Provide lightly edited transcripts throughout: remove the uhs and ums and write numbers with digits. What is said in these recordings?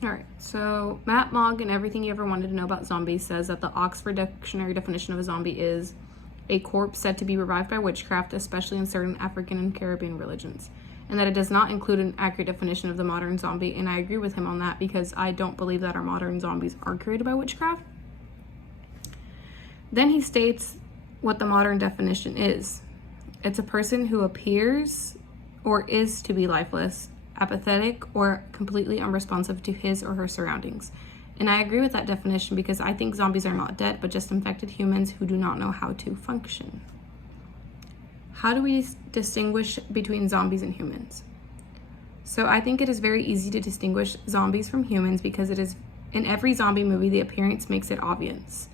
All right, so Matt Mogg and Everything You Ever Wanted to Know About Zombies says that the Oxford Dictionary definition of a zombie is a corpse said to be revived by witchcraft, especially in certain African and Caribbean religions, and that it does not include an accurate definition of the modern zombie. And I agree with him on that because I don't believe that our modern zombies are created by witchcraft. Then he states what the modern definition is. It's a person who appears or is to be lifeless, apathetic, or completely unresponsive to his or her surroundings. And I agree with that definition because I think zombies are not dead, but just infected humans who do not know how to function. How do we distinguish between zombies and humans? So I think it is very easy to distinguish zombies from humans because it is in every zombie movie, the appearance makes it obvious.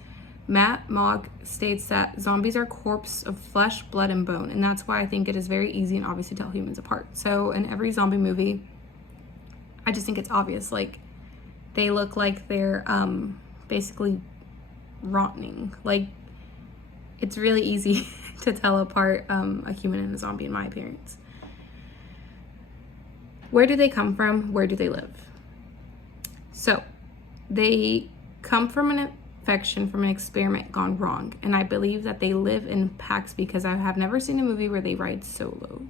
Matt Mogg states that zombies are corpses of flesh, blood, and bone, and that's why I think it is very easy and obvious to tell humans apart. So in every zombie movie, I just think it's obvious. Like, they look like they're basically rotting. Like, it's really easy to tell apart a human and a zombie in my appearance. Where do they come from? Where do they live? So they come from an infection from an experiment gone wrong, and I believe that they live in packs because I have never seen a movie where they ride solo.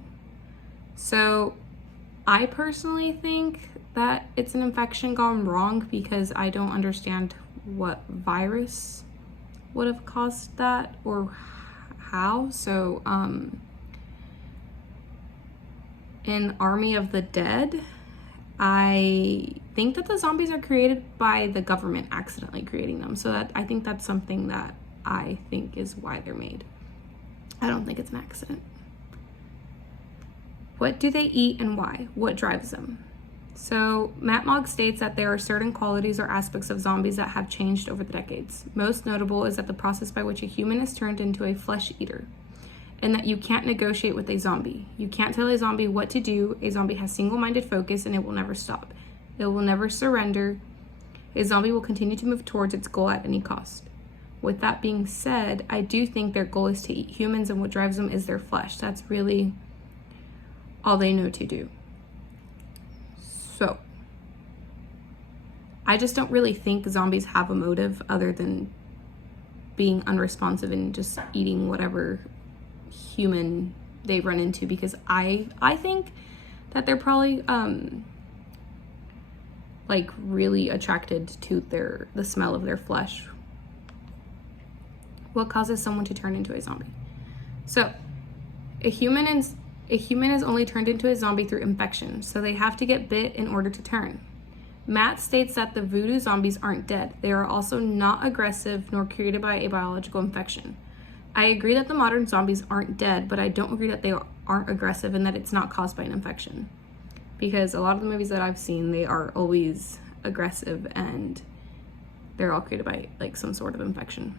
So I personally think that it's an infection gone wrong because I don't understand what virus would have caused that or how. So in Army of the Dead, I think that the zombies are created by the government accidentally creating them. So that I think that's something that I think is why they're made. I don't think it's an accident. What do they eat and why? What drives them? So Matt Mogg states that there are certain qualities or aspects of zombies that have changed over the decades. Most notable is that the process by which a human is turned into a flesh eater, and that you can't negotiate with a zombie. You can't tell a zombie what to do. A zombie has single-minded focus and it will never stop. It will never surrender. A zombie will continue to move towards its goal at any cost. With that being said, I do think their goal is to eat humans, and what drives them is their flesh. That's really all they know to do. So I just don't really think zombies have a motive other than being unresponsive and just eating whatever human they run into, because I think that they're probably like really attracted to the smell of their flesh. What causes someone to turn into a zombie? So a human is only turned into a zombie through infection, so they have to get bit in order to turn. Matt states that the voodoo zombies aren't dead. They are also not aggressive nor created by a biological infection. I agree that the modern zombies aren't dead, but I don't agree that they aren't aggressive and that it's not caused by an infection. Because a lot of the movies that I've seen, they are always aggressive and they're all created by like some sort of infection.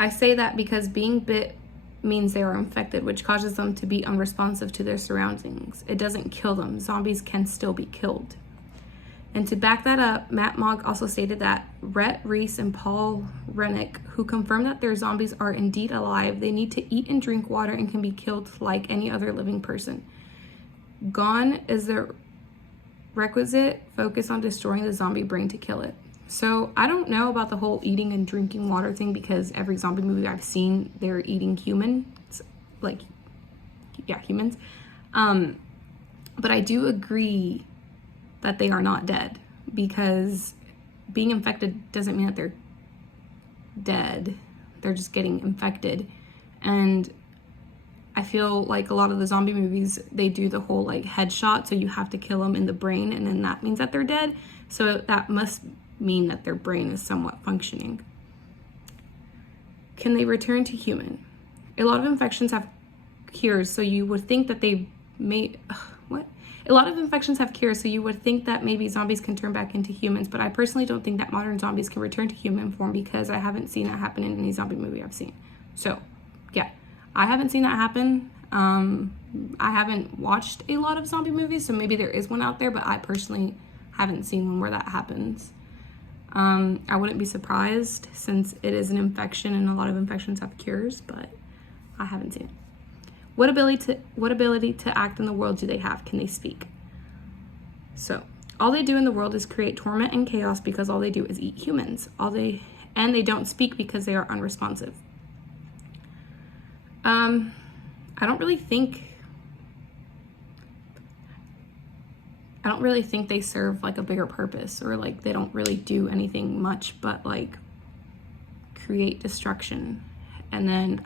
I say that because being bit means they are infected, which causes them to be unresponsive to their surroundings. It doesn't kill them. Zombies can still be killed. And to back that up, Matt Mogg also stated that Rhett Reese and Paul Rennick, who confirmed that their zombies are indeed alive, they need to eat and drink water and can be killed like any other living person. Gone is the requisite focus on destroying the zombie brain to kill it. So I don't know about the whole eating and drinking water thing, because every zombie movie I've seen, they're eating humans, like, yeah, humans. But I do agree that they are not dead, because being infected doesn't mean that they're dead. They're just getting infected. And I feel like a lot of the zombie movies, they do the whole like headshot, so you have to kill them in the brain, and then that means that they're dead. So that must mean that their brain is somewhat functioning. Can they return to human? A lot of infections have cures, so you would think that they may... A lot of infections have cures, so you would think that maybe zombies can turn back into humans, but I personally don't think that modern zombies can return to human form, because I haven't seen that happen in any zombie movie I've seen. So, yeah, I haven't seen that happen. I haven't watched a lot of zombie movies, so maybe there is one out there, but I personally haven't seen one where that happens. I wouldn't be surprised, since it is an infection and a lot of infections have cures, but I haven't seen it. What ability to act in the world do they have? Can they speak? So, all they do in the world is create torment and chaos because all they do is eat humans. And they don't speak because they are unresponsive. I don't really think they serve like a bigger purpose, or like they don't really do anything much but like create destruction. And then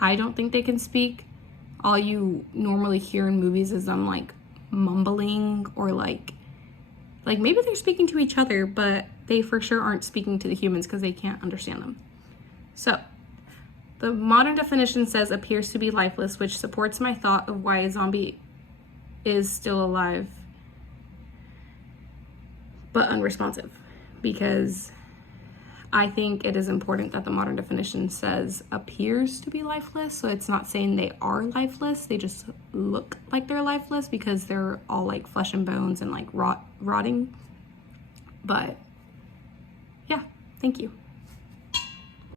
I don't think they can speak. All you normally hear in movies is them like mumbling, or like maybe they're speaking to each other, but they for sure aren't speaking to the humans because they can't understand them. So the modern definition says appears to be lifeless, which supports my thought of why a zombie is still alive but unresponsive, because I think it is important that the modern definition says appears to be lifeless. So it's not saying they are lifeless, they just look like they're lifeless because they're all like flesh and bones and like rotting. But yeah, thank you.